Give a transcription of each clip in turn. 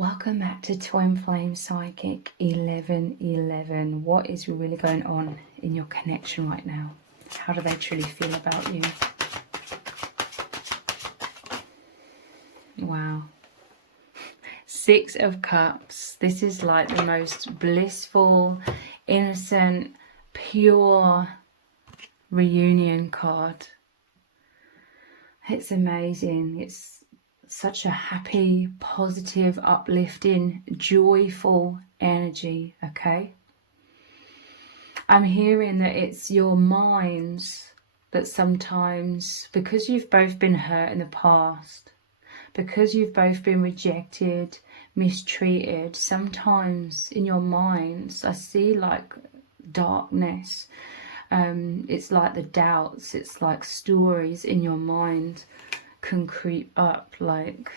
Welcome back to Twin Flame Psychic 1111. What is really going on in your connection right now? How do they truly feel about you? Wow. Six of Cups. This is like the most blissful, innocent, pure reunion card. It's amazing. It's such a happy, positive, uplifting, joyful energy, okay? I'm hearing that it's your minds that sometimes, because you've both been hurt in the past, because you've both been rejected, mistreated, sometimes in your minds, I see like darkness. It's like the doubts, it's like stories in your mind can creep up, like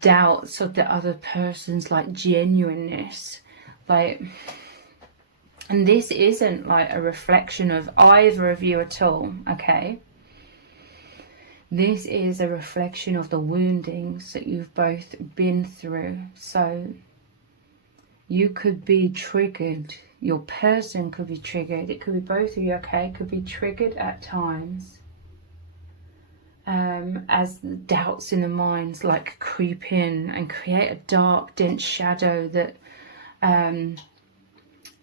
doubts of the other person's like genuineness, like, and this isn't like a reflection of either of you at all, okay? This is a reflection of the woundings that you've both been through. So you could be triggered, your person could be triggered, it could be both of you, okay? Could be triggered at times as the doubts in the minds like creep in and create a dark, dense shadow that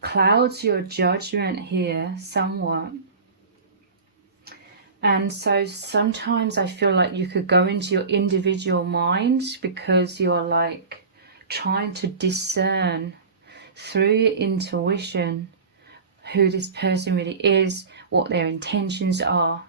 clouds your judgment here somewhat. And so sometimes I feel like you could go into your individual mind because you're like trying to discern through your intuition who this person really is, what their intentions are.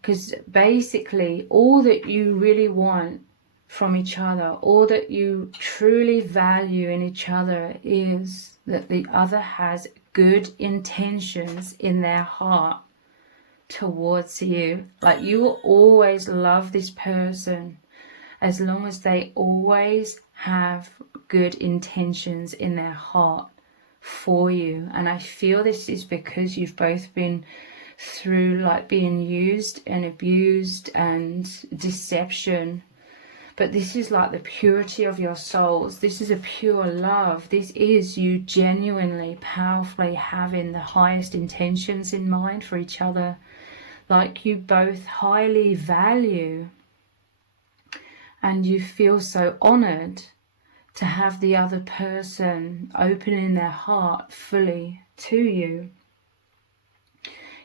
Because basically all that you really want from each other, all that you truly value in each other is that the other has good intentions in their heart towards you. Like, you will always love this person as long as they always have good intentions in their heart for you. And I feel this is because you've both been through like being used and abused and deception, but this is like the purity of your souls. This is a pure love. This is you genuinely, powerfully having the highest intentions in mind for each other, like you both highly value, and you feel so honored to have the other person opening their heart fully to you.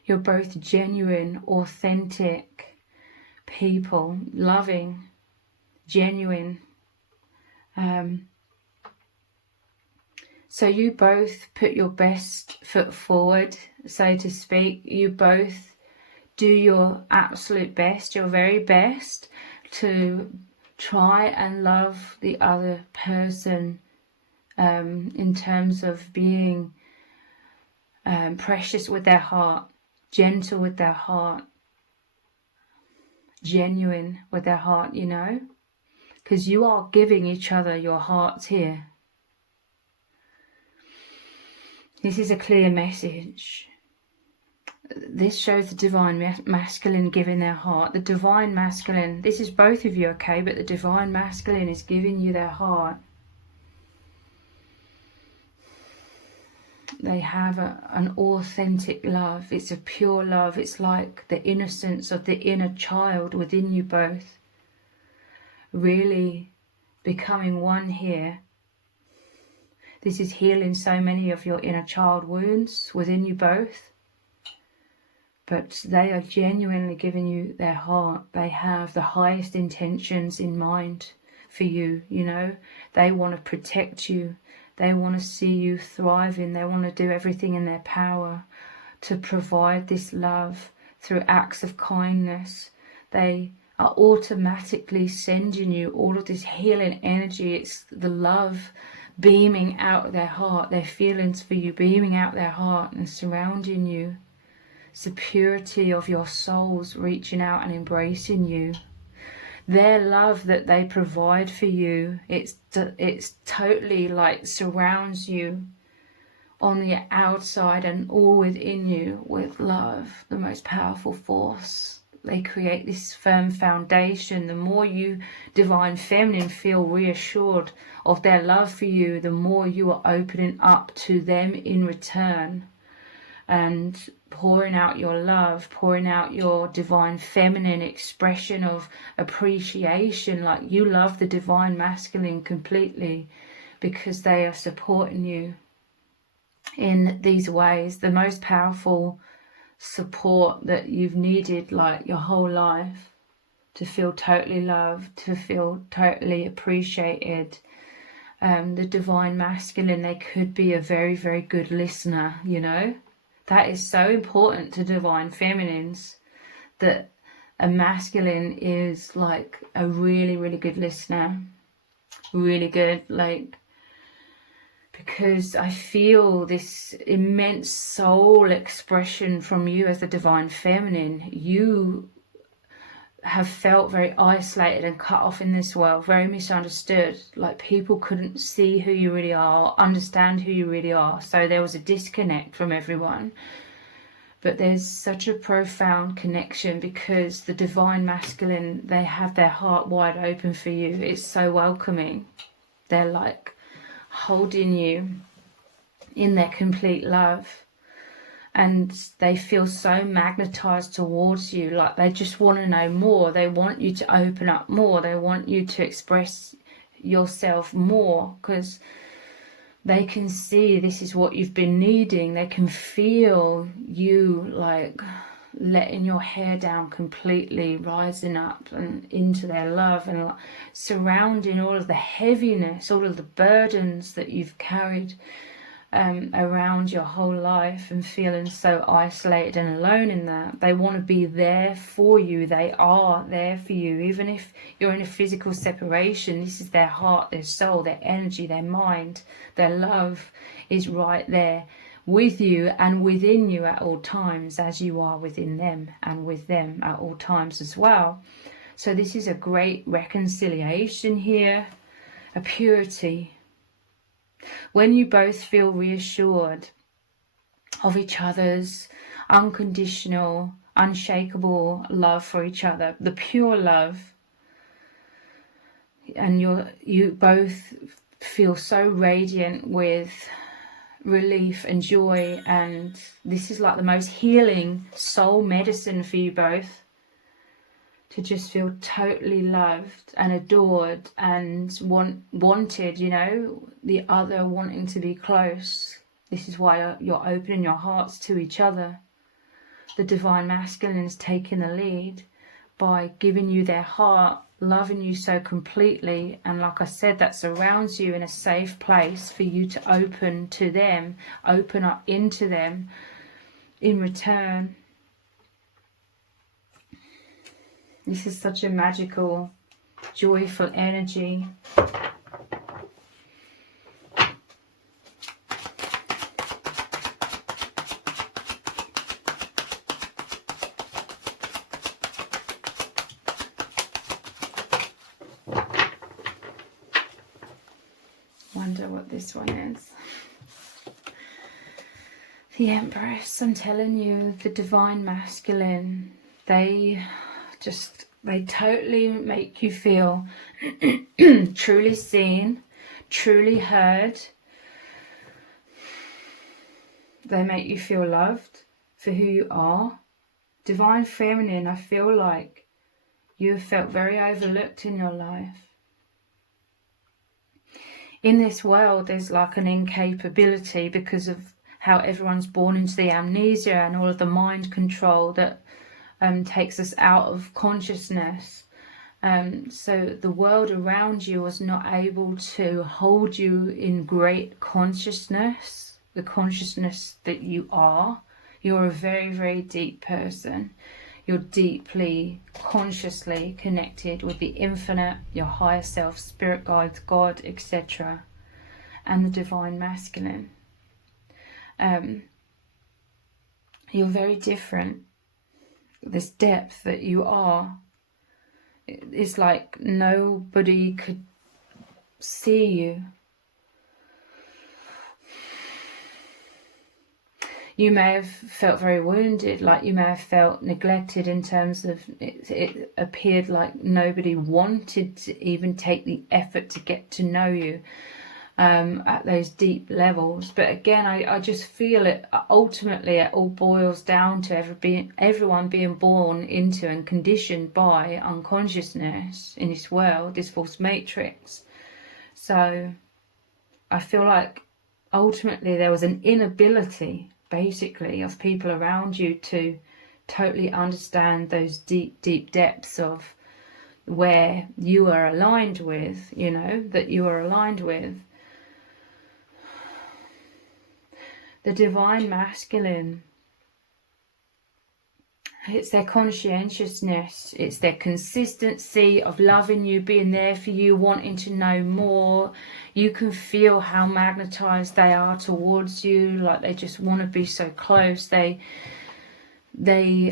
You're both genuine, authentic people, loving, genuine. So you both put your best foot forward, so to speak. You both do your absolute best, your very best, to try and love the other person in terms of being precious with their heart, gentle with their heart, genuine with their heart, you know, because you are giving each other your hearts here. This is a clear message. This shows the divine masculine giving their heart. The divine masculine, this is both of you, okay, but the divine masculine is giving you their heart. They have an authentic love. It's a pure love. It's like the innocence of the inner child within you both, really becoming one here. This is healing so many of your inner child wounds within you both. But they are genuinely giving you their heart. They have the highest intentions in mind for you, you know. They want to protect you. They want to see you thriving. They want to do everything in their power to provide this love through acts of kindness. They are automatically sending you all of this healing energy. It's the love beaming out of their heart, their feelings for you beaming out their heart and surrounding you. It's the purity of your souls reaching out and embracing you. Their love that they provide for you, it's totally like surrounds you on the outside and all within you with love, the most powerful force they create this firm foundation. The more you, divine feminine, feel reassured of their love for you, the more you are opening up to them in return, and pouring out your love, pouring out your divine feminine expression of appreciation. Like, you love the divine masculine completely because they are supporting you in these ways. The most powerful support that you've needed like your whole life, to feel totally loved, to feel totally appreciated. The divine masculine, they could be a very, very good listener, you know. That is so important to divine feminines, that a masculine is like a really, really good listener. Really good, like, because I feel this immense soul expression from you as the divine feminine. You have felt very isolated and cut off in this world, very misunderstood. Like, people couldn't see who you really are, understand who you really are. So there was a disconnect from everyone. But there's such a profound connection because the divine masculine, they have their heart wide open for you. It's so welcoming. They're like holding you in their complete love, and they feel so magnetized towards you. Like, they just want to know more. They want you to open up more. They want you to express yourself more, because they can see this is what you've been needing. They can feel you like letting your hair down completely, rising up and into their love, and like surrounding all of the heaviness, all of the burdens that you've carried around your whole life, and feeling so isolated and alone in that. They want to be there for you. They are there for you. Even if you're in a physical separation, this is their heart, their soul, their energy, their mind, their love is right there with you and within you at all times, as you are within them and with them at all times as well. So this is a great reconciliation here, a purity. When you both feel reassured of each other's unconditional, unshakable love for each other, the pure love, and you both feel so radiant with relief and joy, and this is like the most healing soul medicine for you both, to just feel totally loved and adored and wanted, you know, the other wanting to be close. This is why you're opening your hearts to each other. The divine masculine is taking the lead by giving you their heart, loving you so completely, and like I said, that surrounds you in a safe place for you to open to them, open up into them in return. This is such a magical, joyful energy. Wonder what this one is. The Empress. I'm telling you, the divine masculine, they totally make you feel truly seen, truly heard. They make you feel loved for who you are. Divine feminine, I feel like you have felt very overlooked in your life. In this world, there's like an incapability because of how everyone's born into the amnesia and all of the mind control that takes us out of consciousness. So the world around you was not able to hold you in great consciousness, the consciousness that you are. You're a very, very deep person. You're deeply, consciously connected with the infinite, your higher self, spirit guides, God, etc. and the divine masculine. You're very different. This depth that you are, it's like nobody could see you. You may have felt very wounded, like you may have felt neglected in terms of it appeared like nobody wanted to even take the effort to get to know you at those deep levels. But again, I just feel it ultimately it all boils down to everyone being born into and conditioned by unconsciousness in this world, this false matrix. So I feel like ultimately there was an inability basically of people around you to totally understand those deep depths of where you are aligned with, you know, that you are aligned with. The divine masculine, it's their conscientiousness, it's their consistency of loving you, being there for you, wanting to know more. You can feel how magnetized they are towards you, like they just want to be so close. They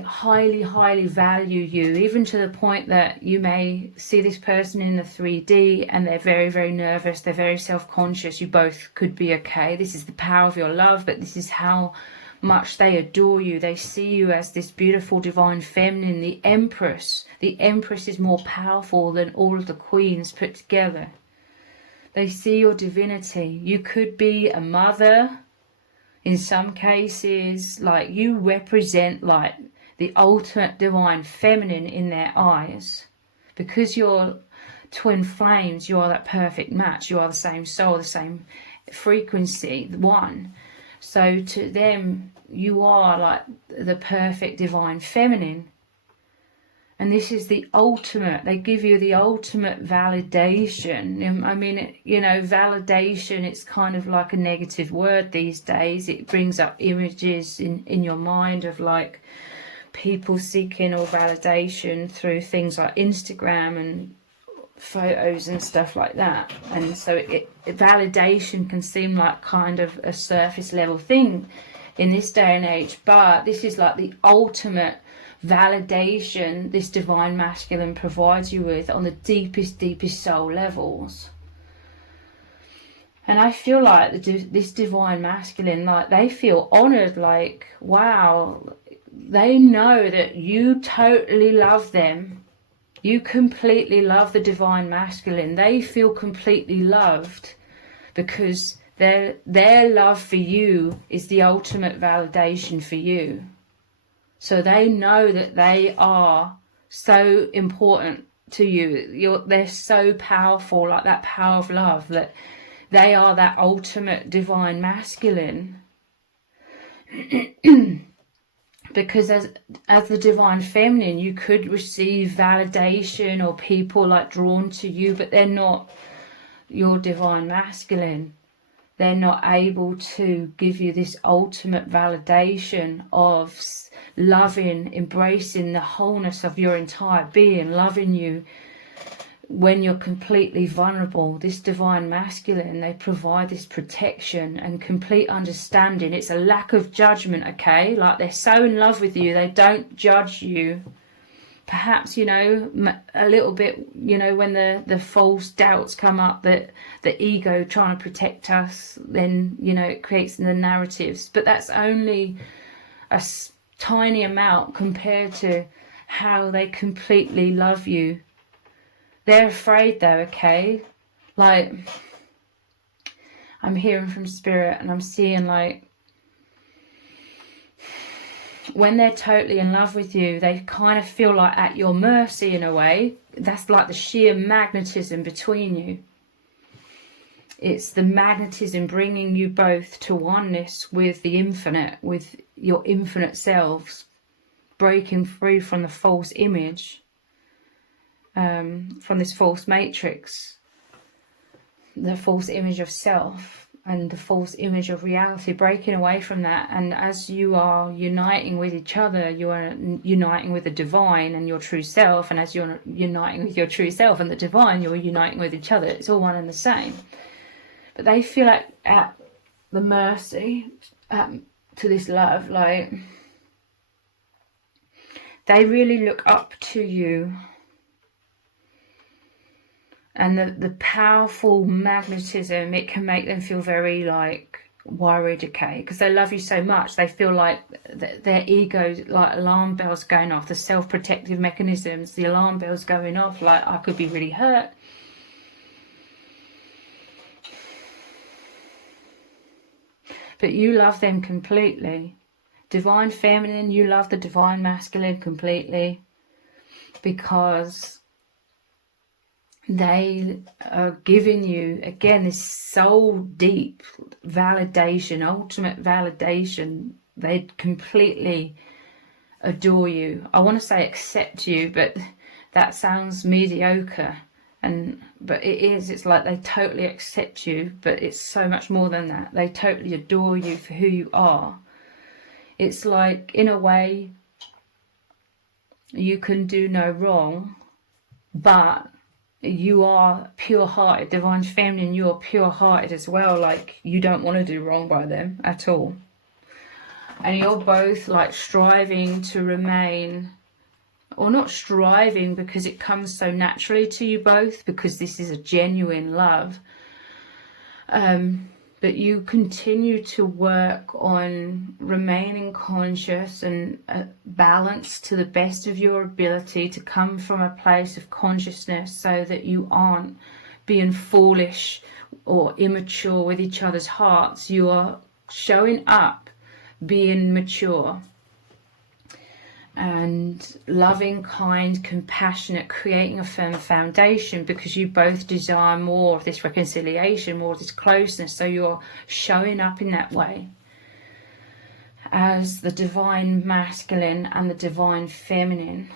highly value you, even to the point that you may see this person in the 3D and they're very nervous, they're very self-conscious. You both could be okay. This is the power of your love, but this is how much they adore you. They see you as this beautiful divine feminine, the empress. The empress is more powerful than all of the queens put together. They see your divinity. You could be a mother. In some cases, like you represent like the ultimate divine feminine in their eyes. Because you're twin flames, you are that perfect match. You are the same soul, the same frequency, the one. So to them, you are like the perfect divine feminine. And this is the ultimate, they give you the ultimate validation. I mean, you know, validation, it's kind of like a negative word these days. It brings up images in your mind of like people seeking all validation through things like Instagram and photos and stuff like that. And so validation can seem like kind of a surface level thing in this day and age. But this is like the ultimate validation this divine masculine provides you with on the deepest soul levels. And I feel like this divine masculine, like they feel honored, like wow, they know that you totally love them. You completely love the divine masculine. They feel completely loved because their love for you is the ultimate validation for you. So they know that they are so important to you. They're so powerful, like that power of love, that they are that ultimate divine masculine. Because as the divine feminine, you could receive validation or people like drawn to you, but they're not your divine masculine. They're not able to give you this ultimate validation of loving, embracing the wholeness of your entire being, loving you when you're completely vulnerable. This divine masculine, they provide this protection and complete understanding. It's a lack of judgment, okay? Like they're so in love with you, they don't judge you. Perhaps, you know, a little bit, you know, when the false doubts come up, that the ego trying to protect us, then, you know, it creates the narratives. But that's only a tiny amount compared to how they completely love you. They're afraid though, okay? Like, I'm hearing from spirit and I'm seeing like, when they're totally in love with you, they kind of feel like at your mercy in a way. That's like the sheer magnetism between you. It's the magnetism bringing you both to oneness with the infinite, with your infinite selves, breaking free from the false image, from this false matrix, the false image of self. And the false image of reality, breaking away from that. And as you are uniting with each other, you are uniting with the divine and your true self. And as you're uniting with your true self and the divine, you're uniting with each other. It's all one and the same. But they feel like at the mercy to this love, like they really look up to you. And the powerful magnetism, it can make them feel very like, worried, okay, because they love you so much. They feel like their ego, like alarm bells going off, the self-protective mechanisms, the alarm bells going off, like I could be really hurt. But you love them completely. Divine feminine, you love the divine masculine completely, because they are giving you, again, this soul deep validation, ultimate validation. They completely adore you. I want to say accept you, but that sounds mediocre. But it is. It's like they totally accept you, but it's so much more than that. They totally adore you for who you are. It's like, in a way, you can do no wrong, but you are pure-hearted, divine feminine. You are pure-hearted as well. Like, you don't want to do wrong by them at all. And you're both like striving to remain, or not striving because it comes so naturally to you both, because this is a genuine love. But you continue to work on remaining conscious and balanced to the best of your ability, to come from a place of consciousness, so that you aren't being foolish or immature with each other's hearts. You are showing up being mature and loving, kind, compassionate, creating a firm foundation, because you both desire more of this reconciliation, more of this closeness. So you're showing up in that way as the divine masculine and the divine feminine.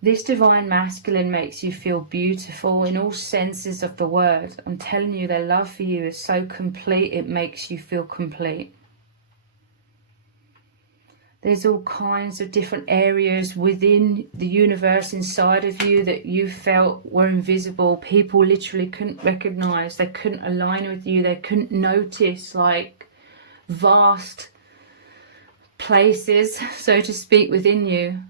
This divine masculine makes you feel beautiful in all senses of the word. I'm telling you, their love for you is so complete, it makes you feel complete. There's all kinds of different areas within the universe inside of you that you felt were invisible. People literally couldn't recognize, they couldn't align with you, they couldn't notice, like vast places, so to speak, within you,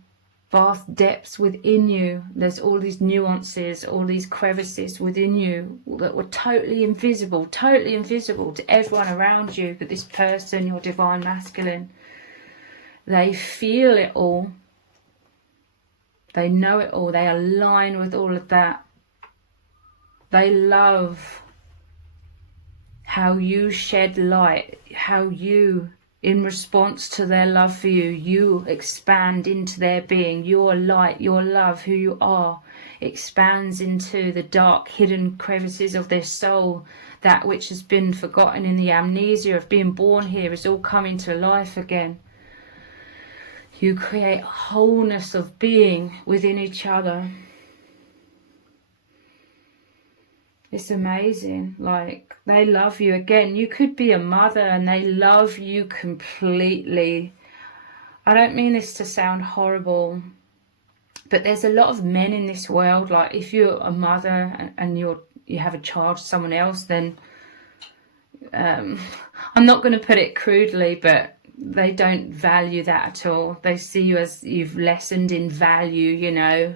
vast depths within you. There's all these nuances, all these crevices within you that were totally invisible to everyone around you. But this person, your divine masculine, they feel it all, they know it all, they align with all of that. They love how you shed light, how you, in response to their love for you, you expand into their being. Your light, your love, who you are, expands into the dark hidden crevices of their soul. That which has been forgotten in the amnesia of being born here is all coming to life again. You create wholeness of being within each other. It's amazing. Like, they love you. Again, you could be a mother and they love you completely. I don't mean this to sound horrible, but there's a lot of men in this world. Like, if you're a mother and you have a child to someone else, then I'm not going to put it crudely, but they don't value that at all. They see you as you've lessened in value, you know,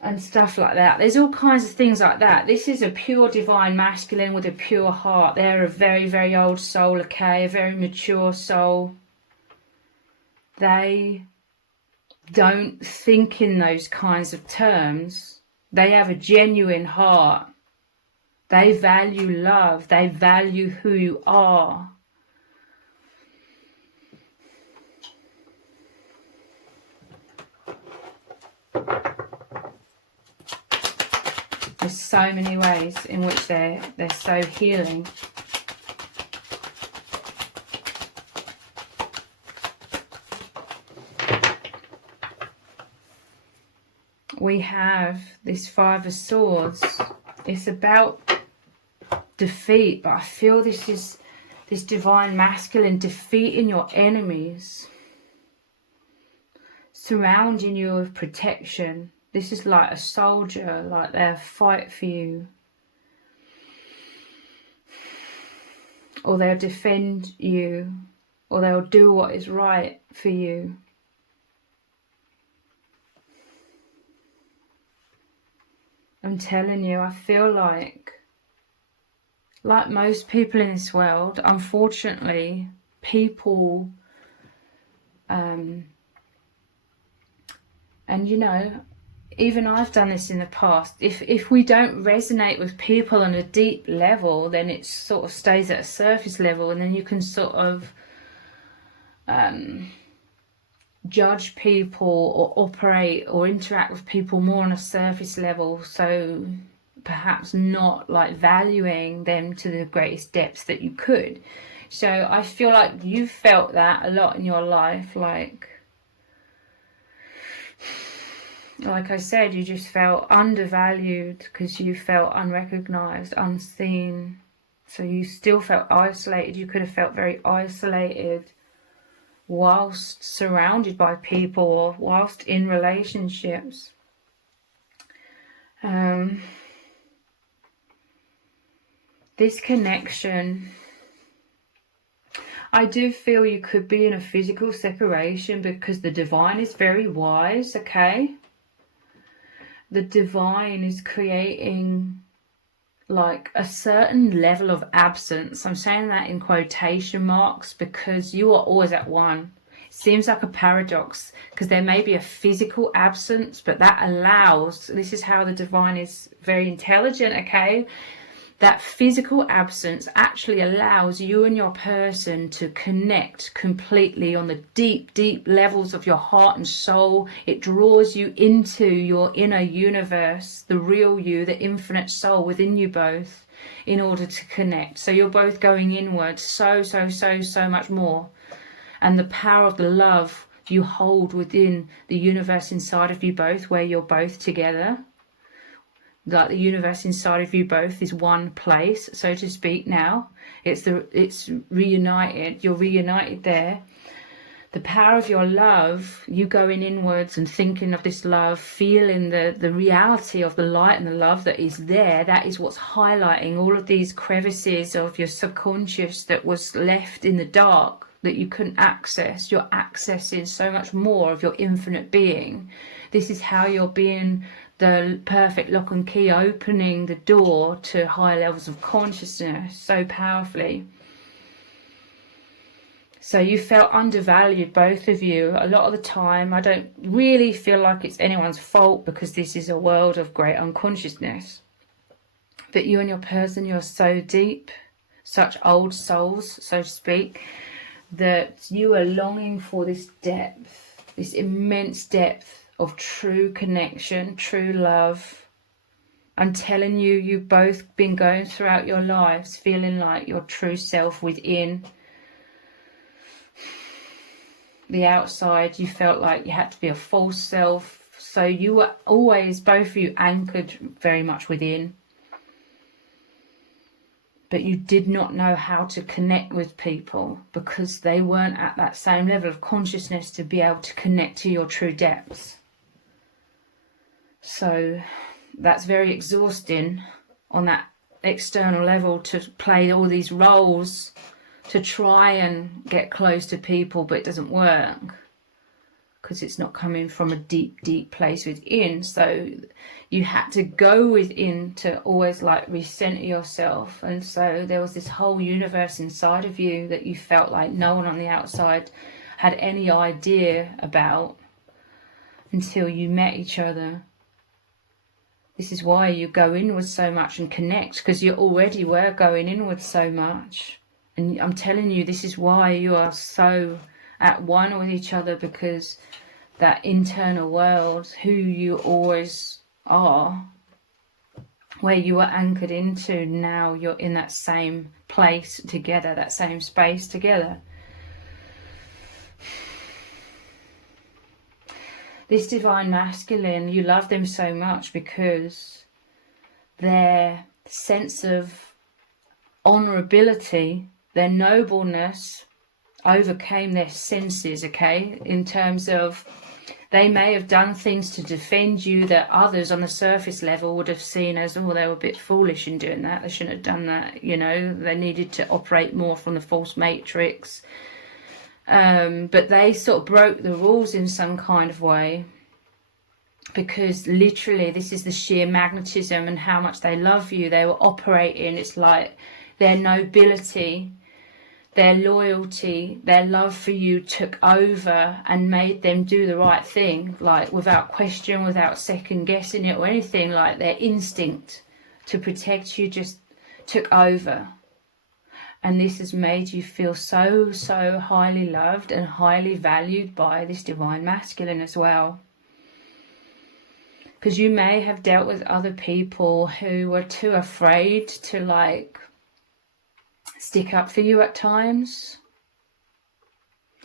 and stuff like that. There's all kinds of things like that. This is a pure divine masculine with a pure heart. They're a very, very old soul, okay, a very mature soul. They don't think in those kinds of terms. They have a genuine heart. They value love. They value who you are. There's so many ways in which they're so healing. We have this Five of Swords. It's about defeat, but I feel this is this divine masculine defeating your enemies, surrounding you with protection. This is like a soldier, like they'll fight for you. Or they'll defend you. Or they'll do what is right for you. I'm telling you, I feel like like most people in this world, unfortunately, people, and you know, even I've done this in the past, if we don't resonate with people on a deep level, then it sort of stays at a surface level, and then you can sort of judge people or operate or interact with people more on a surface level, so perhaps not like valuing them to the greatest depths that you could. So I feel like you felt that a lot in your life, like I said, you just felt undervalued because you felt unrecognized, unseen. So you still felt isolated. You could have felt very isolated whilst surrounded by people or whilst in relationships. This connection, I do feel you could be in a physical separation because the divine is very wise, okay? The divine is creating like a certain level of absence. I'm saying that in quotation marks because you are always at one. It seems like a paradox because there may be a physical absence, but that allows, this is how the divine is very intelligent, okay? That physical absence actually allows you and your person to connect completely on the deep, deep levels of your heart and soul. It draws you into your inner universe, the real you, the infinite soul within you both, in order to connect. So you're both going inward so much more. And the power of the love you hold within the universe inside of you both, where you're both together. Like the universe inside of you both is one place, so to speak. Now it's reunited. You're reunited there. The power of your love, you going inwards and thinking of this love, feeling the reality of the light and the love that is there. That is what's highlighting all of these crevices of your subconscious that was left in the dark, that you couldn't access. You're accessing so much more of your infinite being. This is how you're being the perfect lock and key, opening the door to higher levels of consciousness so powerfully. So you felt undervalued, both of you, a lot of the time. I don't really feel like it's anyone's fault because this is a world of great unconsciousness. But you and your person, you're so deep, such old souls, so to speak, that you are longing for this depth, this immense depth of true connection, true love. I'm telling you, you've both been going throughout your lives feeling like your true self within. The outside, you felt like you had to be a false self. So you were always, both of you, anchored very much within. But you did not know how to connect with people because they weren't at that same level of consciousness to be able to connect to your true depths. So that's very exhausting on that external level, to play all these roles to try and get close to people, but it doesn't work because it's not coming from a deep place within. So you had to go within to always like recenter yourself. And so there was this whole universe inside of you that you felt like no one on the outside had any idea about until you met each other. This is why you go inwards so much and connect, because you already were going inwards so much. And I'm telling you, this is why you are so at one with each other, because that internal world, who you always are, where you were anchored into, now you're in that same place together, that same space together. This divine masculine, you love them so much because their sense of honorability, their nobleness overcame their senses, okay? In terms of they may have done things to defend you that others on the surface level would have seen as, oh, they were a bit foolish in doing that. They shouldn't have done that, you know. They needed to operate more from the false matrix. But they sort of broke the rules in some kind of way, because literally this is the sheer magnetism and how much they love you. They were operating, it's like their nobility, their loyalty, their love for you took over and made them do the right thing, like without question, without second guessing it or anything. Like their instinct to protect you just took over. And this has made you feel so, so highly loved and highly valued by this divine masculine as well. Because you may have dealt with other people who were too afraid to like stick up for you at times.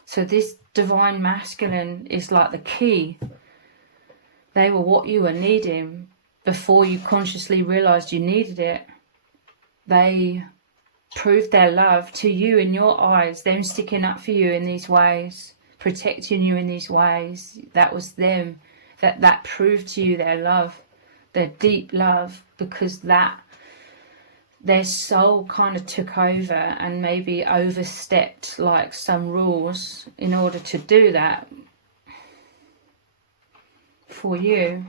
So this divine masculine is like the key. They were what you were needing before you consciously realized you needed it. They proved their love to you in your eyes, them sticking up for you in these ways, protecting you in these ways. That was them. That proved to you their love, their deep love, because that their soul kind of took over and maybe overstepped like some rules in order to do that for you.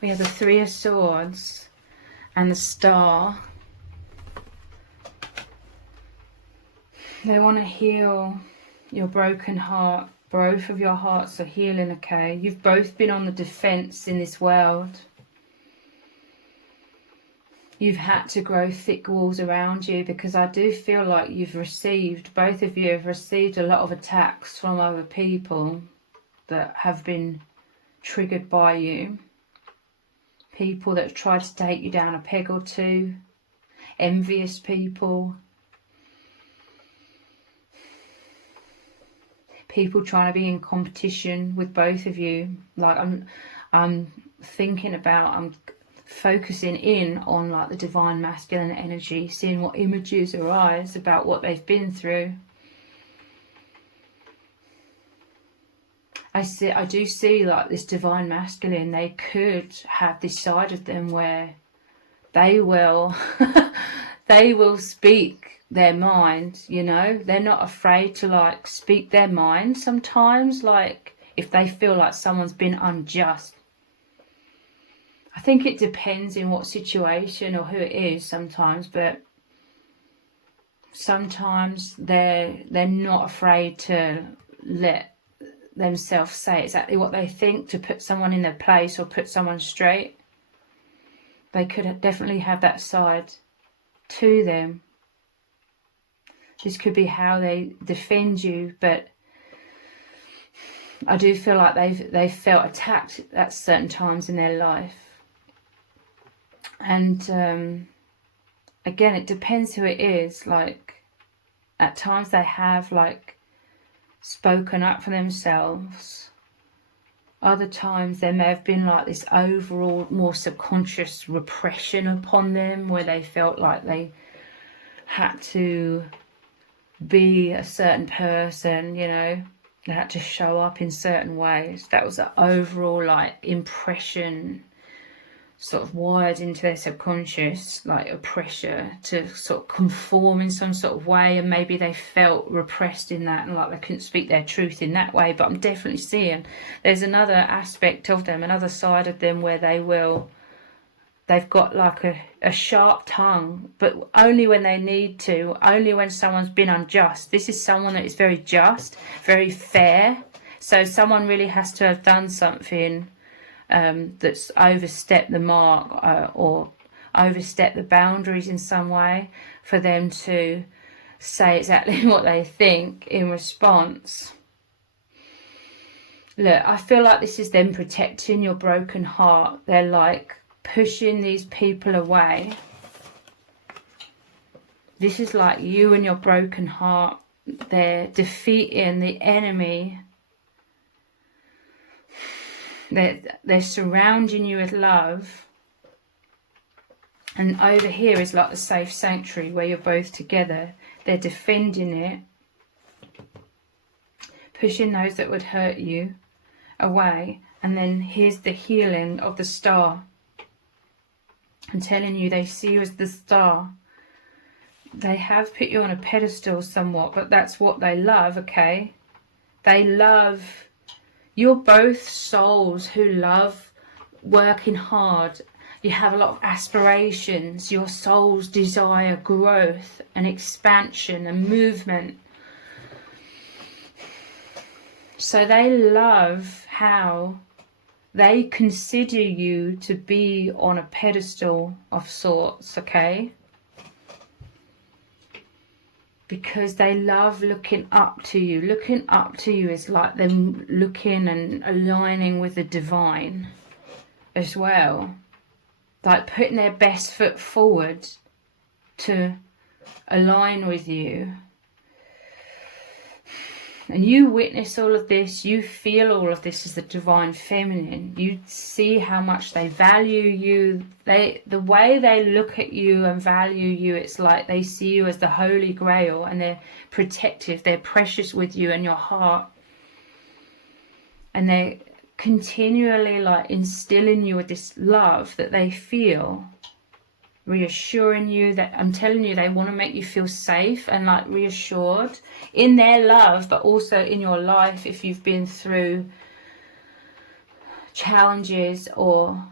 We have the Three of Swords and the Star. They want to heal your broken heart. Both of your hearts are healing, okay? You've both been on the defense in this world. You've had to grow thick walls around you, because I do feel like you've received, both of you have received a lot of attacks from other people that have been triggered by you. People that have tried to take you down a peg or two. Envious people. People trying to be in competition with both of you. Like I'm thinking about, I'm focusing in on like the divine masculine energy, seeing what images arise about what they've been through. I do see like this divine masculine, they could have this side of them where they will they will speak their mind, you know. They're not afraid to like speak their mind sometimes, like if they feel like someone's been unjust. I think it depends in what situation or who it is sometimes, but sometimes they're not afraid to let themselves say exactly what they think, to put someone in their place or put someone straight. They could definitely have that side to them. This could be how they defend you, but I do feel like they've felt attacked at certain times in their life. And again, it depends who it is. Like at times they have like spoken up for themselves. Other times there may have been like this overall more subconscious repression upon them, where they felt like they had to be a certain person, you know. They had to show up in certain ways. That was the overall like impression sort of wired into their subconscious, like a pressure to sort of conform in some sort of way, and maybe they felt repressed in that and like they couldn't speak their truth in that way. But I'm definitely seeing there's another aspect of them, another side of them, where they've got like a sharp tongue, but only when they need to, only when someone's been unjust. This is someone that is very just, very fair. So someone really has to have done something that's overstepped the mark or overstepped the boundaries in some way for them to say exactly what they think in response. Look, I feel like this is them protecting your broken heart. They're like pushing these people away. This is like you and your broken heart. They're defeating the enemy. They're surrounding you with love. And over here is like the safe sanctuary where you're both together. They're defending it, pushing those that would hurt you away. And then here's the healing of the star. I'm telling you, they see you as the star. They have put you on a pedestal somewhat, but that's what they love, okay? They love You're both souls who love working hard. You have a lot of aspirations. Your souls desire growth and expansion and movement. So they love how they consider you to be on a pedestal of sorts, okay? Because they love looking up to you. Looking up to you is like them looking and aligning with the divine as well. Like putting their best foot forward to align with you. And you witness all of this, you feel all of this as the divine feminine. You see how much they value you. The way they look at you and value you, it's like they see you as the Holy Grail, and they're protective, they're precious with you and your heart. And they're continually like instilling you with this love that they feel, reassuring you that, I'm telling you, they want to make you feel safe and like reassured in their love, but also in your life if you've been through challenges or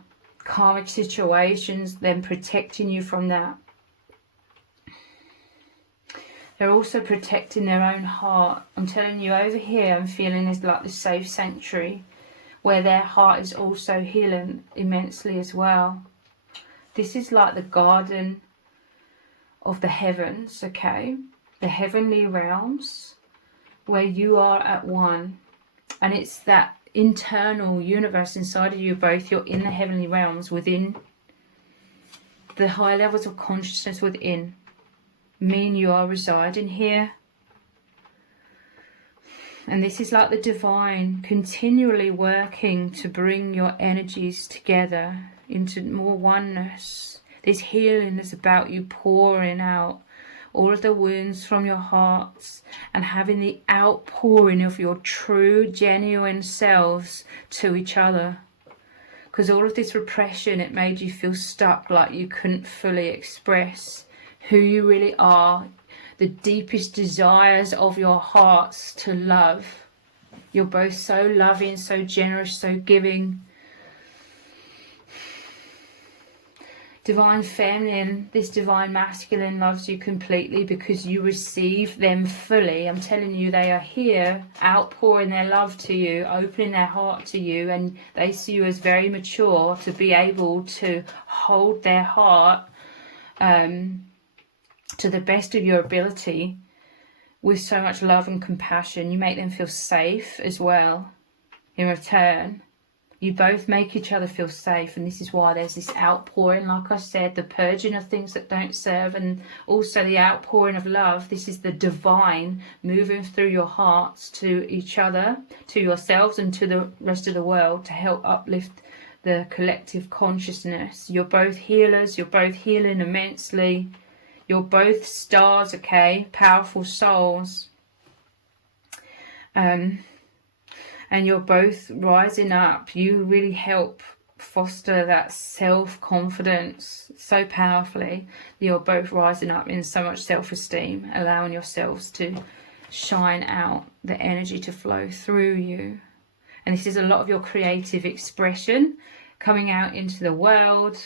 karmic situations, then protecting you from that. They're also protecting their own heart. I'm telling you, over here I'm feeling is like the safe sanctuary where their heart is also healing immensely as well. This is like the garden of the heavens, okay? The heavenly realms where you are at one. And it's that internal universe inside of you both. You're in the heavenly realms within. The high levels of consciousness within mean you are residing here. And this is like the divine continually working to bring your energies together into more oneness. This healing is about you pouring out all of the wounds from your hearts and having the outpouring of your true, genuine selves to each other. Because all of this repression, it made you feel stuck, like you couldn't fully express who you really are, the deepest desires of your hearts to love. You're both so loving, so generous, so giving. Divine feminine, this divine masculine loves you completely because you receive them fully. I'm telling you, they are here outpouring their love to you, opening their heart to you, and they see you as very mature to be able to hold their heart to the best of your ability with so much love and compassion. You make them feel safe as well in return. You both make each other feel safe, and this is why there's this outpouring, like I said, the purging of things that don't serve, and also the outpouring of love. This is the divine moving through your hearts to each other, to yourselves, and to the rest of the world to help uplift the collective consciousness. You're both healers, you're both healing immensely. You're both stars, okay? Powerful souls. And you're both rising up. You really help foster that self-confidence so powerfully. You're both rising up in so much self-esteem, allowing yourselves to shine out, the energy to flow through you. And this is a lot of your creative expression coming out into the world.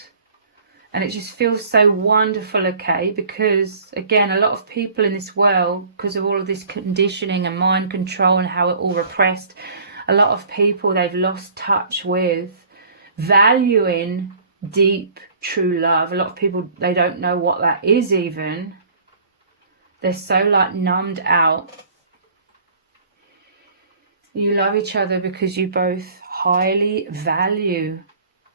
And it just feels so wonderful, okay? Because, again, a lot of people in this world, because of all of this conditioning and mind control and how it all repressed, a lot of people, they've lost touch with valuing deep, true love. A lot of people, they don't know what that is even. They're so, like, numbed out. You love each other because you both highly value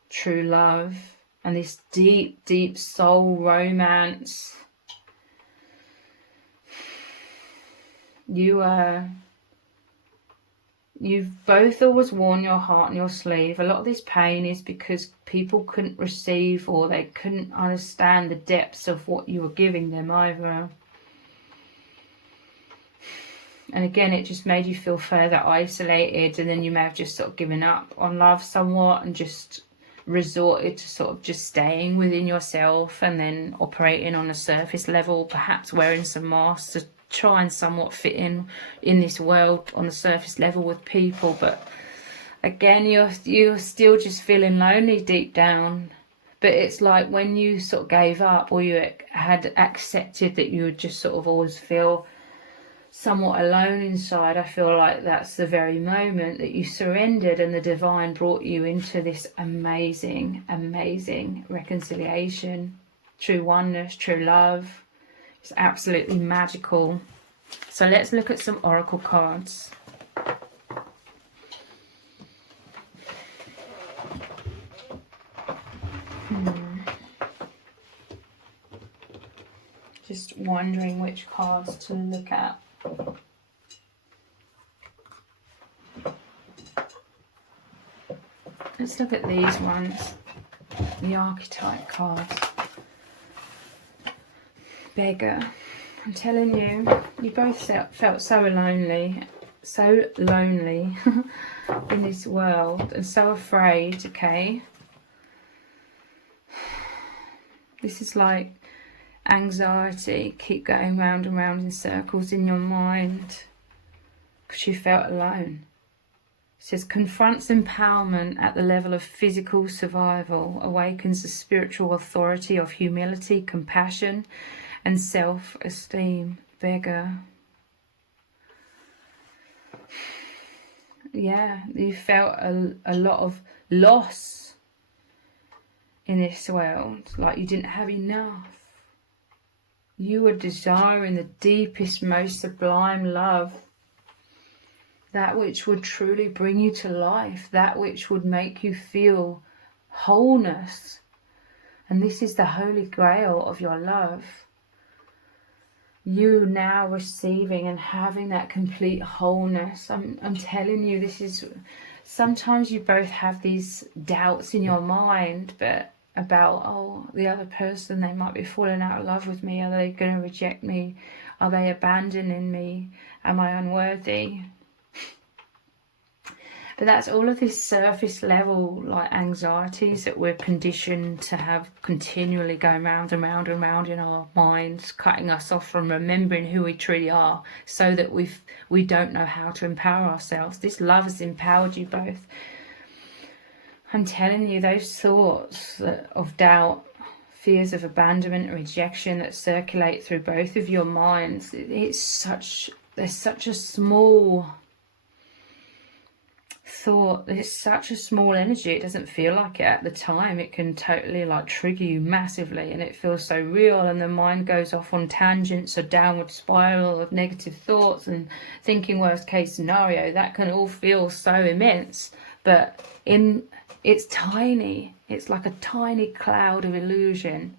true love. And this deep, deep soul romance. You've both always worn your heart on your sleeve. A lot of this pain is because people couldn't receive, or they couldn't understand the depths of what you were giving them either. And again, it just made you feel further isolated, and then you may have just sort of given up on love somewhat and just resorted to sort of just staying within yourself and then operating on a surface level, perhaps wearing some masks to try and somewhat fit in this world on a surface level with people. But again, you're still just feeling lonely deep down. But it's like when you sort of gave up, or you had accepted that you would just sort of always feel somewhat alone inside, I feel like that's the very moment that you surrendered, and the divine brought you into this amazing, amazing reconciliation, true oneness, true love. It's absolutely magical. So let's look at some oracle cards. Just wondering which cards to look at. Let's look at these ones, the archetype cards. Beggar. I'm telling you, you both felt so lonely in this world, and so afraid, okay? This is like anxiety, keep going round and round in circles in your mind because you felt alone. It says, confronts empowerment at the level of physical survival, awakens the spiritual authority of humility, compassion, and self-esteem. Beggar. Yeah, you felt a lot of loss in this world, like you didn't have enough. You were desiring the deepest, most sublime love, that which would truly bring you to life, that which would make you feel wholeness. And this is the holy grail of your love. You now receiving and having that complete wholeness. I'm telling you, this is, sometimes you both have these doubts in your mind, but about, oh, the other person, they might be falling out of love with me. Are they going to reject me? Are they abandoning me? Am I unworthy? But that's all of this surface level like anxieties that we're conditioned to have continually going round and round and round in our minds, cutting us off from remembering who we truly are, so that we don't know how to empower ourselves. This love has empowered you both. I'm telling you, those thoughts of doubt, fears of abandonment, rejection that circulate through both of your minds, there's such a small thought, there's such a small energy. It doesn't feel like it at the time. It can totally like trigger you massively, and it feels so real, and the mind goes off on tangents, a downward spiral of negative thoughts and thinking worst case scenario. That can all feel so immense, but it's tiny. It's like a tiny cloud of illusion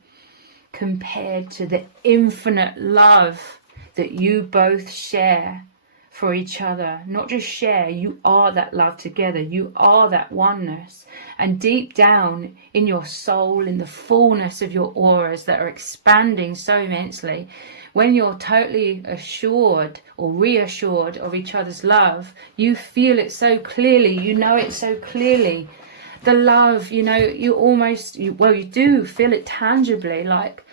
compared to the infinite love that you both share for each other. Not just share, you are that love together. You are that oneness. And deep down in your soul, in the fullness of your auras that are expanding so immensely, when you're totally assured or reassured of each other's love, you feel it so clearly, you know it so clearly. The love, you know, you almost, you do feel it tangibly, like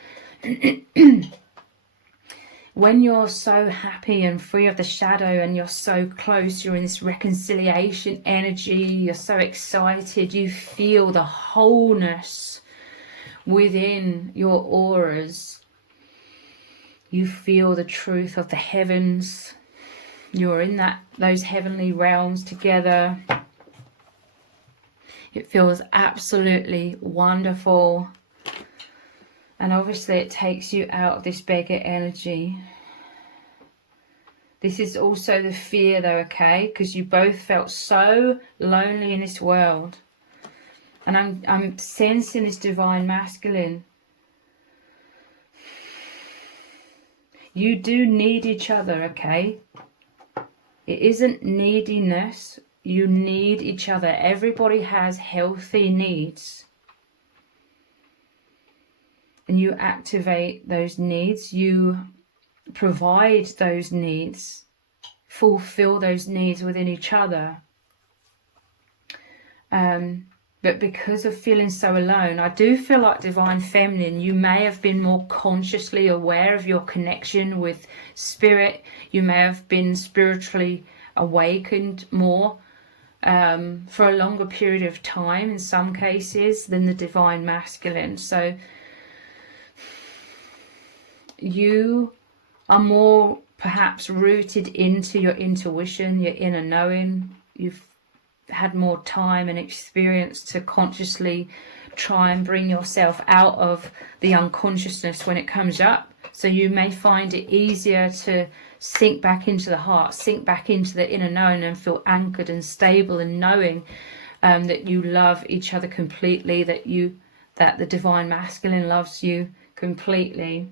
when you're so happy and free of the shadow and you're so close, you're in this reconciliation energy, you're so excited, you feel the wholeness within your auras. You feel the truth of the heavens. You're in those heavenly realms together. It feels absolutely wonderful. And obviously it takes you out of this beggar energy. This is also the fear though, okay? Because you both felt so lonely in this world. And I'm sensing this divine masculine. You do need each other, okay? It isn't neediness. You need each other. Everybody has healthy needs. And you activate those needs. You provide those needs. Fulfill those needs within each other. But because of feeling so alone, I do feel like Divine Feminine, you may have been more consciously aware of your connection with spirit. You may have been spiritually awakened more. for a longer period of time in some cases than the divine masculine. So you are more perhaps rooted into your intuition, your inner knowing. You've had more time and experience to consciously try and bring yourself out of the unconsciousness when it comes up. So you may find it easier to sink back into the heart, sink back into the inner knowing, and feel anchored and stable in knowing that you love each other completely, that the divine masculine loves you completely.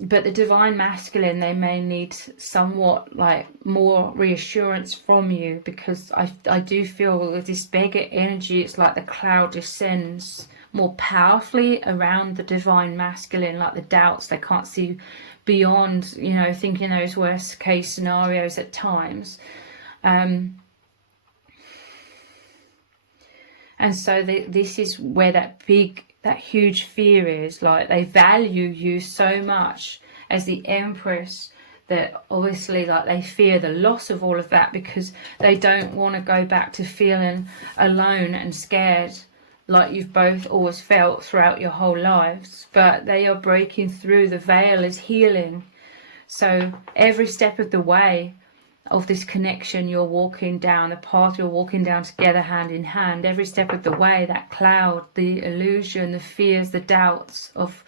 But the divine masculine, they may need somewhat like more reassurance from you, because I do feel with this beggar energy, it's like the cloud descends more powerfully around the divine masculine, like the doubts. They can't see beyond, you know, thinking those worst case scenarios at times. And so this is where that huge fear is. Like, they value you so much as the empress that obviously, like, they fear the loss of all of that, because they don't want to go back to feeling alone and scared like you've both always felt throughout your whole lives. But they are breaking through. The veil is healing. So every step of the way of this connection you're walking down, the path you're walking down together hand in hand, every step of the way, that cloud, the illusion, the fears, the doubts of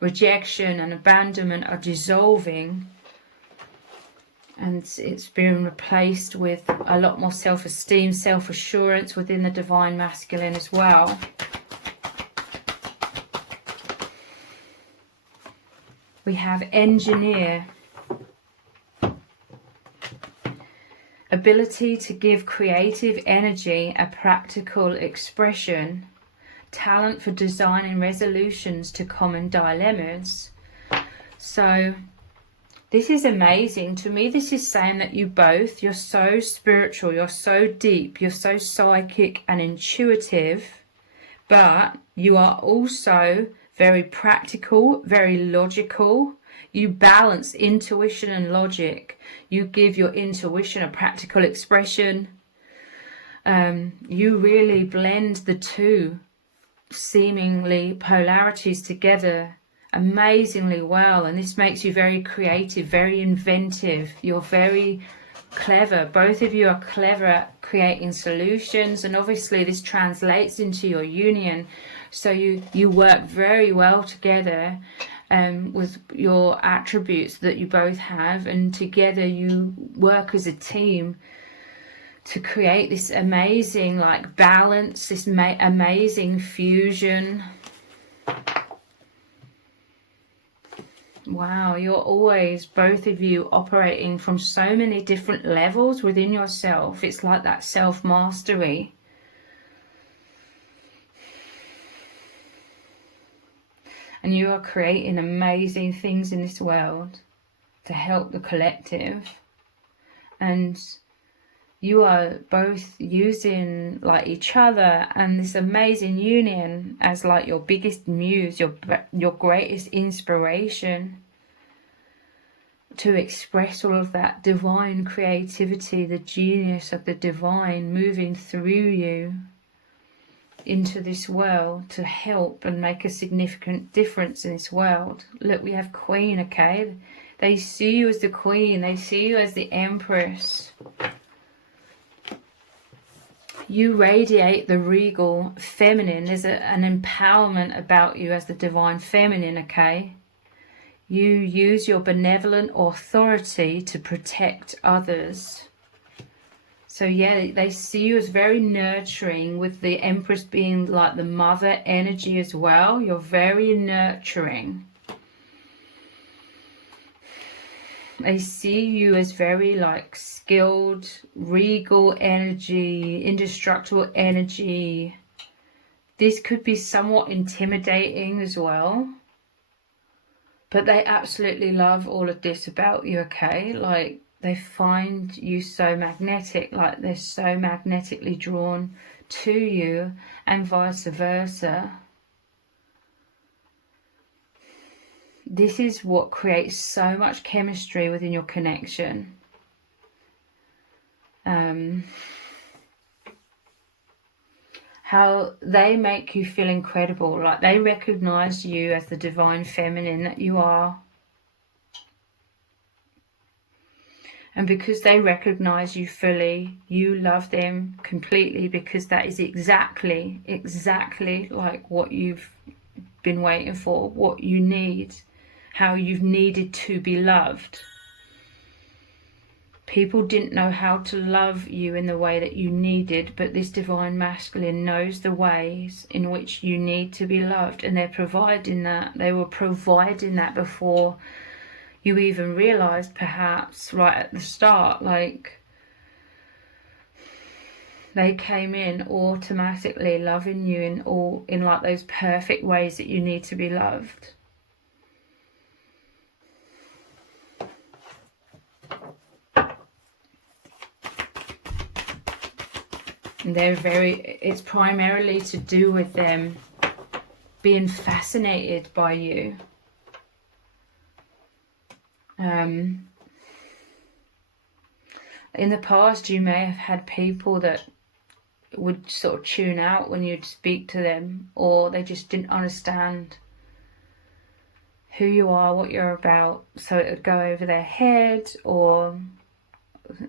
rejection and abandonment are dissolving, and it's being replaced with a lot more self-esteem, self-assurance within the divine masculine as well. We have engineer. Ability to give creative energy a practical expression. Talent for designing resolutions to common dilemmas. So this is amazing. To me, this is saying that you're so spiritual, you're so deep, you're so psychic and intuitive, but you are also very practical, very logical. You balance intuition and logic. You give your intuition a practical expression. You really blend the two seemingly polarities together amazingly well, and this makes you very creative, very inventive. You're very clever. Both of you are clever at creating solutions, and obviously this translates into your union. So you work very well together with your attributes that you both have, and together you work as a team to create this amazing like balance, this amazing fusion. Wow, you're always, both of you, operating from so many different levels within yourself. It's like that self-mastery. And you are creating amazing things in this world to help the collective. And you are both using like each other and this amazing union as like your biggest muse, your greatest inspiration to express all of that divine creativity, the genius of the divine moving through you into this world to help and make a significant difference in this world. Look, we have Queen, okay? They see you as the Queen, they see you as the Empress. You radiate the regal feminine. There's an empowerment about you as the divine feminine, okay? You use your benevolent authority to protect others. So yeah, they see you as very nurturing, with the Empress being like the mother energy as well. You're very nurturing. They see you as very like skilled, regal energy, indestructible energy. This could be somewhat intimidating as well. But they absolutely love all of this about you, okay? Like, they find you so magnetic, like they're so magnetically drawn to you, and vice versa. This is what creates so much chemistry within your connection. how they make you feel incredible, like they recognize you as the divine feminine that you are. And because they recognize you fully, you love them completely, because that is exactly like what you've been waiting for, what you need, how you've needed to be loved. People didn't know how to love you in the way that you needed, but this divine masculine knows the ways in which you need to be loved, and they're providing that. They were providing that before you even realized, perhaps right at the start. Like, they came in automatically loving you in like those perfect ways that you need to be loved. And it's primarily to do with them being fascinated by you. In the past, you may have had people that would sort of tune out when you'd speak to them, or they just didn't understand who you are, what you're about, so it would go over their head, or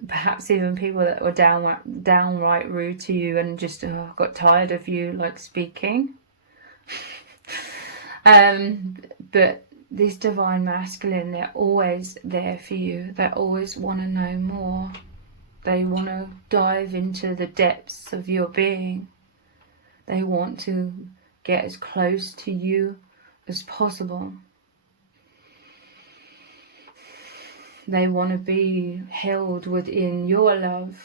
perhaps even people that were downright rude to you and just got tired of you like speaking. But this divine masculine, they're always there for you. They always want to know more. They want to dive into the depths of your being. They want to get as close to you as possible. They want to be held within your love,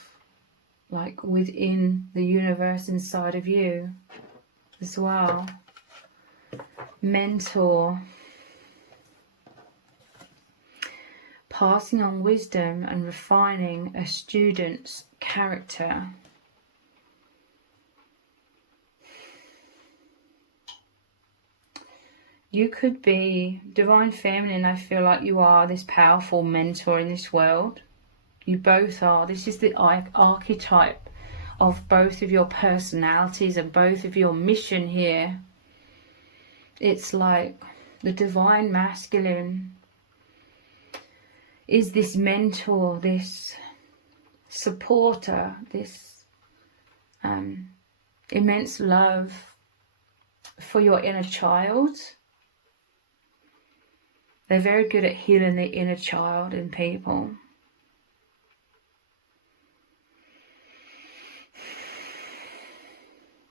like within the universe inside of you as well. Mentor. Passing on wisdom and refining a student's character. You could be divine feminine. I feel like you are this powerful mentor in this world. You both are. This is the archetype of both of your personalities and both of your mission here. It's like the divine masculine is this mentor, this supporter, this immense love for your inner child. They're very good at healing the inner child in people.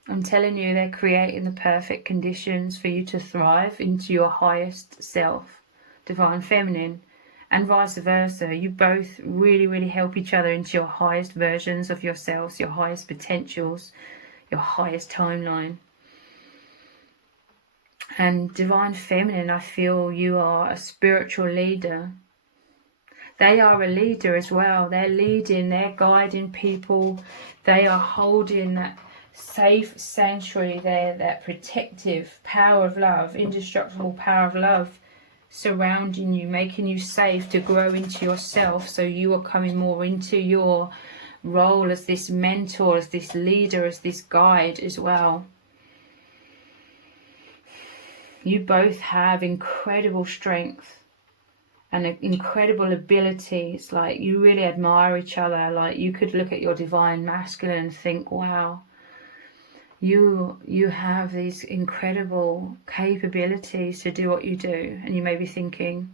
I'm telling you, they're creating the perfect conditions for you to thrive into your highest self, divine feminine, and vice versa. You both really help each other into your highest versions of yourselves, your highest potentials, your highest timeline. And divine feminine, I feel you are a spiritual leader. They are a leader as well. They're leading, they're guiding people. They are holding that safe sanctuary there, that protective power of love, indestructible power of love surrounding you, making you safe to grow into yourself. So you are coming more into your role as this mentor, as this leader, as this guide as well. You both have incredible strength and incredible abilities. Like, you really admire each other. Like, you could look at your divine masculine and think, wow, you have these incredible capabilities to do what you do. And you may be thinking,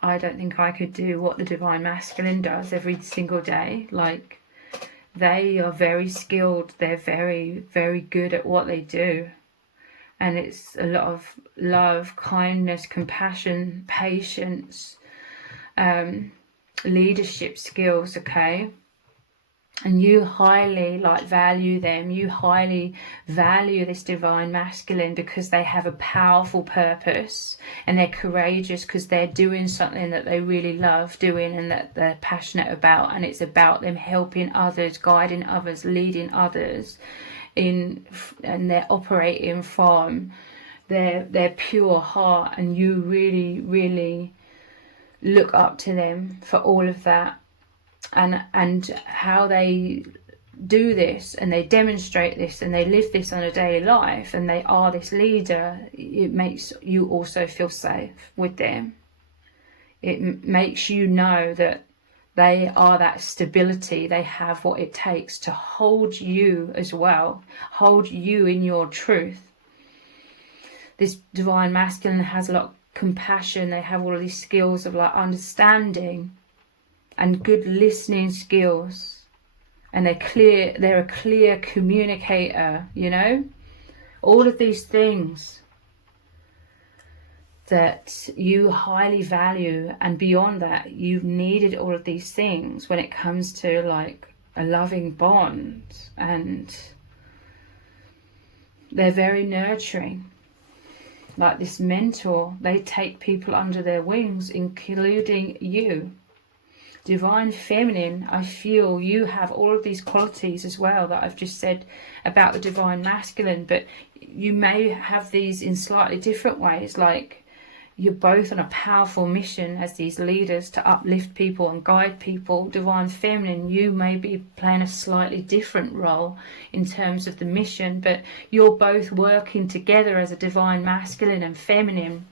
I don't think I could do what the divine masculine does every single day. Like, they are very skilled. They're very good at what they do. And it's a lot of love, kindness, compassion, patience, leadership skills, okay? And you highly value them. You highly value this divine masculine because they have a powerful purpose, and they're courageous because they're doing something that they really love doing and that they're passionate about. And it's about them helping others, guiding others, leading others. And they're operating from their pure heart, and you really look up to them for all of that. and how they do this, and they demonstrate this, and they live this on a daily life, and they are this leader, it makes you also feel safe with them. It makes you know that they are that stability. They have what it takes to hold you as well, hold you in your truth. This divine masculine has a lot of compassion. They have all of these skills of like understanding and good listening skills. And they're a clear communicator, you know? All of these things that you highly value, and beyond that, you've needed all of these things when it comes to like a loving bond. And they're very nurturing. Like this mentor, they take people under their wings, including you. Divine feminine, I feel you have all of these qualities as well that I've just said about the divine masculine, but you may have these in slightly different ways. Like you're both on a powerful mission as these leaders to uplift people and guide people. Divine feminine, you may be playing a slightly different role in terms of the mission, but you're both working together as a divine masculine and feminine,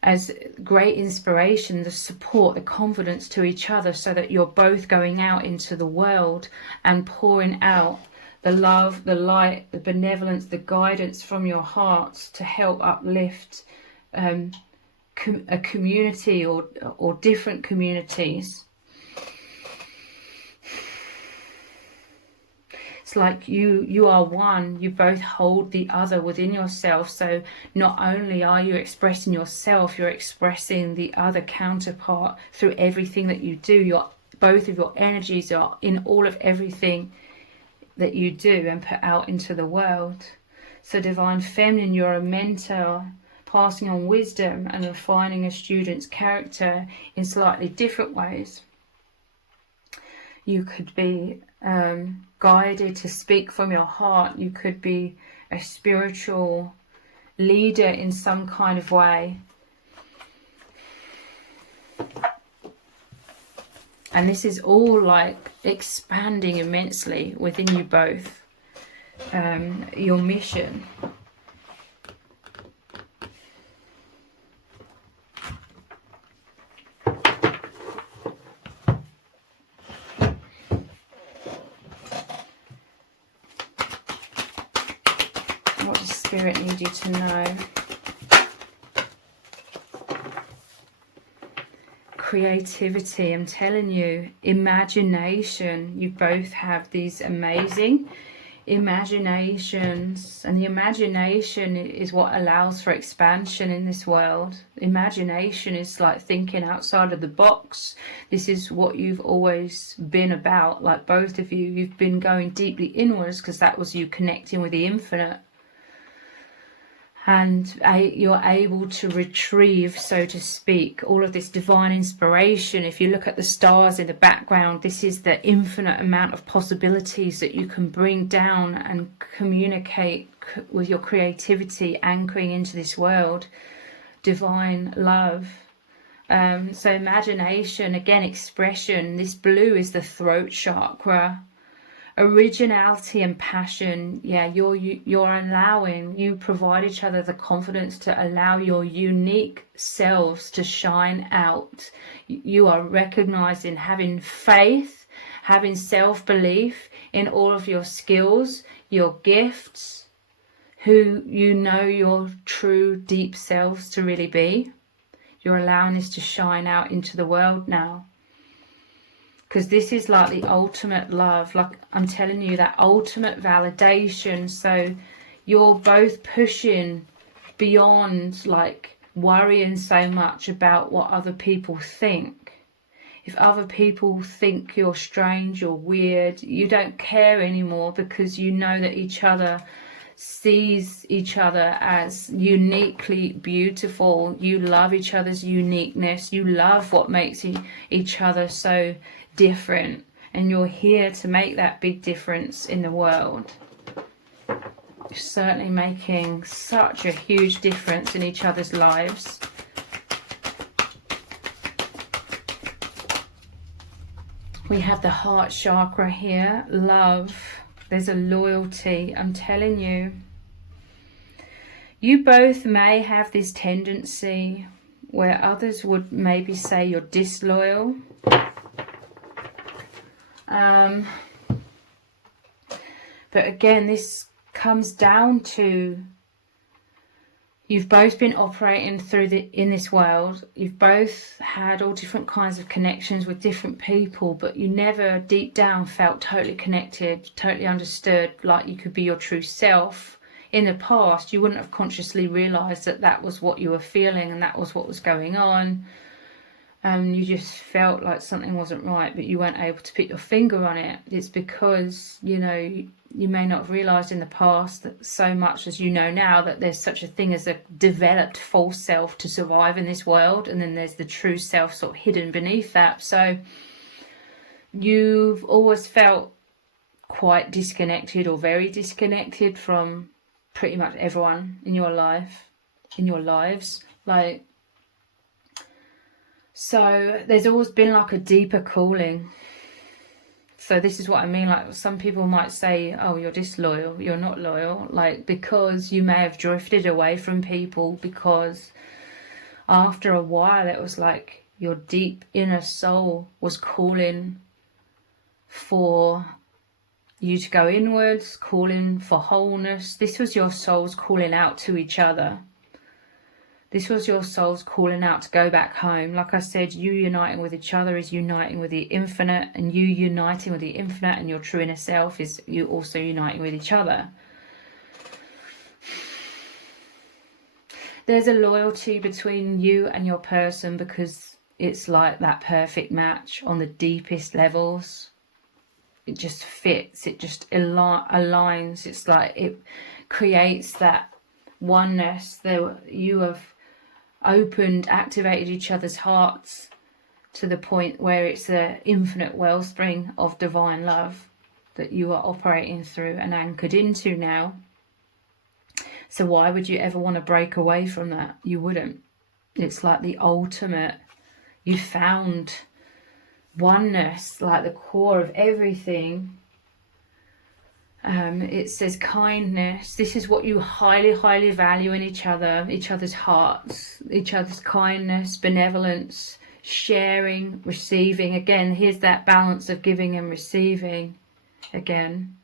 as great inspiration, the support, the confidence to each other, so that you're both going out into the world and pouring out the love, the light, the benevolence, the guidance from your hearts to help uplift a community or different communities. It's like you are one, you both hold the other within yourself. So not only are you expressing yourself, you're expressing the other counterpart through everything that you do. Both of your energies are in all of everything that you do and put out into the world. So divine feminine, you're a mentor, passing on wisdom and refining a student's character in slightly different ways. You could be guided to speak from your heart. You could be a spiritual leader in some kind of way. And this is all like expanding immensely within you both. Your mission. What does Spirit need you to know? Creativity, I'm telling you, imagination. You both have these amazing imaginations, and the imagination is what allows for expansion in this world. Imagination is like thinking outside of the box. This is what you've always been about. Like both of you, you've been going deeply inwards because that was you connecting with the infinite. And you're able to retrieve, so to speak, all of this divine inspiration. If you look at the stars in the background, this is the infinite amount of possibilities that you can bring down and communicate with your creativity, anchoring into this world. Divine love. So imagination, again, expression. This blue is the throat chakra. Originality and passion. Yeah, you're allowing, you provide each other the confidence to allow your unique selves to shine out. You are recognizing, having faith, having self-belief in all of your skills, your gifts, who you know your true deep selves to really be. You're allowing this to shine out into the world now. Because this is like the ultimate love, like I'm telling you, that ultimate validation. So you're both pushing beyond like worrying so much about what other people think. If other people think you're strange or weird, you don't care anymore, because you know that each other sees each other as uniquely beautiful. You love each other's uniqueness. You love what makes each other so different, and you're here to make that big difference in the world. You're certainly making such a huge difference in each other's lives. We have the heart chakra here, love. There's a loyalty. I'm telling you, you both may have this tendency where others would maybe say you're disloyal. But again, this comes down to you've both been operating in this world. You've both had all different kinds of connections with different people, but you never deep down felt totally connected, totally understood, like you could be your true self. In the past, you wouldn't have consciously realized that that was what you were feeling and that was what was going on. You just felt like something wasn't right, but you weren't able to put your finger on it. It's because, you know, you may not have realized in the past that so much as you know now that there's such a thing as a developed false self to survive in this world, and then there's the true self sort of hidden beneath that. So you've always felt quite disconnected or very disconnected from pretty much everyone in your life, in your lives. Like, so there's always been like a deeper calling. So this is what I mean, like some people might say, oh, you're disloyal, you're not loyal, like because you may have drifted away from people, because after a while it was like your deep inner soul was calling for you to go inwards, calling for wholeness. This was your souls calling out to each other. This was your souls calling out to go back home. Like I said, you uniting with each other is uniting with the infinite, and you uniting with the infinite and your true inner self is you also uniting with each other. There's a loyalty between you and your person because it's like that perfect match on the deepest levels. It just fits, it just aligns. It's like it creates that oneness. You have activated each other's hearts to the point where it's the infinite wellspring of divine love that you are operating through and anchored into now. So why would you ever want to break away from that? You wouldn't. It's like the ultimate. You found oneness, like the core of everything. It says kindness. This is what you highly, highly value in each other's hearts, each other's kindness, benevolence, sharing, receiving. Again, here's that balance of giving and receiving again.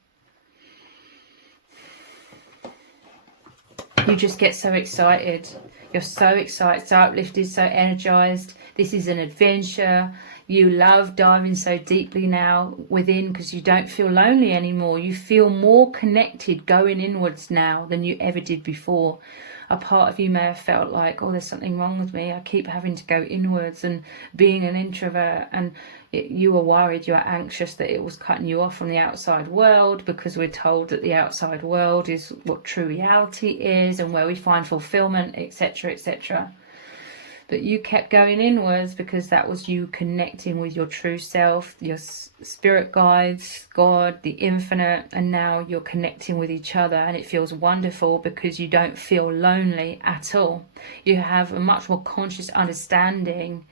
You just get so excited. You're so excited, so uplifted, so energized. This is an adventure. You love diving so deeply now within because you don't feel lonely anymore. You feel more connected going inwards now than you ever did before. A part of you may have felt like, oh, there's something wrong with me. I keep having to go inwards, and being an introvert, and you were worried, you were anxious that it was cutting you off from the outside world, because we're told that the outside world is what true reality is and where we find fulfillment, etc., etc. But you kept going inwards because that was you connecting with your true self, your spirit guides, God, the infinite, and now you're connecting with each other, and it feels wonderful because you don't feel lonely at all. You have a much more conscious understanding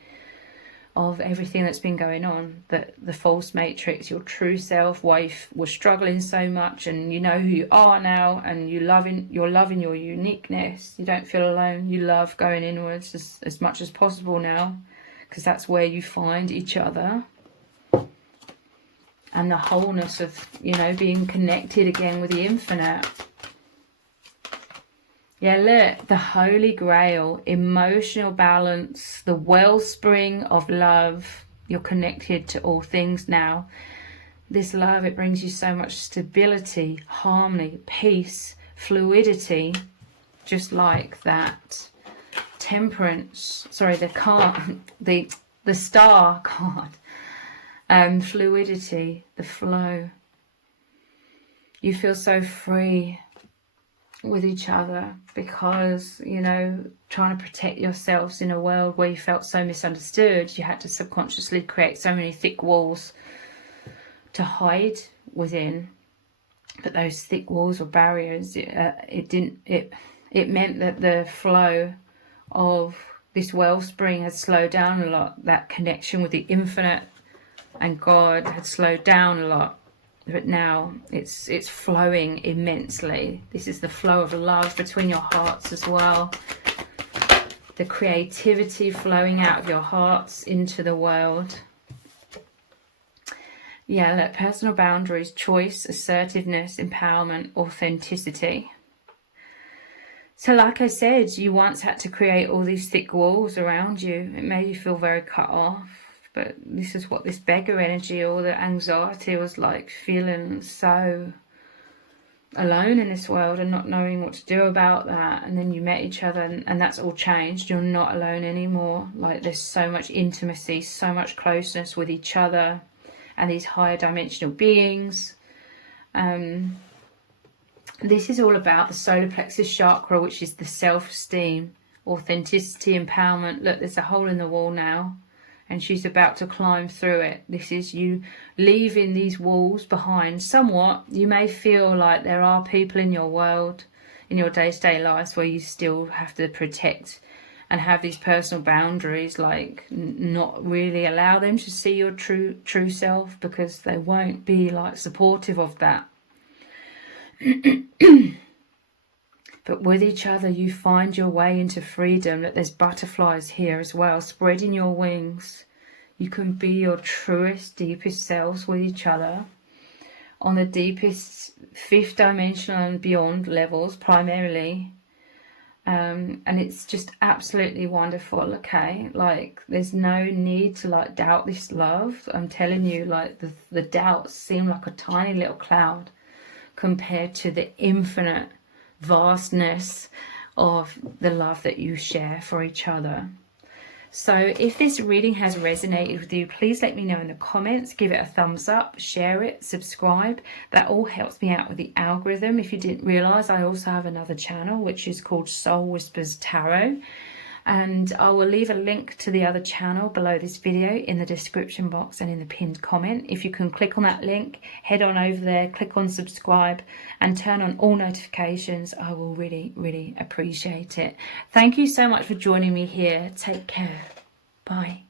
of everything that's been going on, that the false matrix, your true self, wife, was struggling so much, and you know who you are now, and you're loving your uniqueness. You don't feel alone. You love going inwards as much as possible now, because that's where you find each other, and the wholeness of, you know, being connected again with the infinite. Yeah, look, the Holy Grail, emotional balance, the wellspring of love. You're connected to all things now. This love, it brings you so much stability, harmony, peace, fluidity, just like that temperance, sorry, the card, the star card, fluidity, the flow. You feel so free with each other because, you know, trying to protect yourselves in a world where you felt so misunderstood, you had to subconsciously create so many thick walls to hide within. But those thick walls or barriers, it meant that the flow of this wellspring had slowed down a lot. That connection with the infinite and God had slowed down a lot, but now it's flowing immensely. This is the flow of love between your hearts as well. The creativity flowing out of your hearts into the world. Yeah, look, personal boundaries, choice, assertiveness, empowerment, authenticity. So like I said, you once had to create all these thick walls around you. It made you feel very cut off. But this is what this beggar energy, all the anxiety was like, feeling so alone in this world and not knowing what to do about that. And then you met each other and that's all changed. You're not alone anymore. Like, there's so much intimacy, so much closeness with each other and these higher dimensional beings. This is all about the solar plexus chakra, which is the self-esteem, authenticity, empowerment. Look, there's a hole in the wall now and she's about to climb through it. This is you leaving these walls behind somewhat. You may feel like there are people in your world, in your day-to-day lives, where you still have to protect and have these personal boundaries, like not really allow them to see your true self, because they won't be like supportive of that. But with each other you find your way into freedom. That there's butterflies here as well, spreading your wings. You can be your truest, deepest selves with each other on the deepest fifth dimensional and beyond levels primarily. And it's just absolutely wonderful. Okay, like there's no need to like doubt this love. I'm telling you, like the doubts seem like a tiny little cloud compared to the infinite vastness of the love that you share for each other. So if this reading has resonated with you, please let me know in the comments. Give it a thumbs up, share it, subscribe. That all helps me out with the algorithm. If you didn't realize, I also have another channel which is called Soul Whispers Tarot, and I will leave a link to the other channel below this video in the description box and in the pinned comment. If you can click on that link, head on over there, click on subscribe and turn on all notifications. I will really appreciate it. Thank you so much for joining me here. Take care. Bye.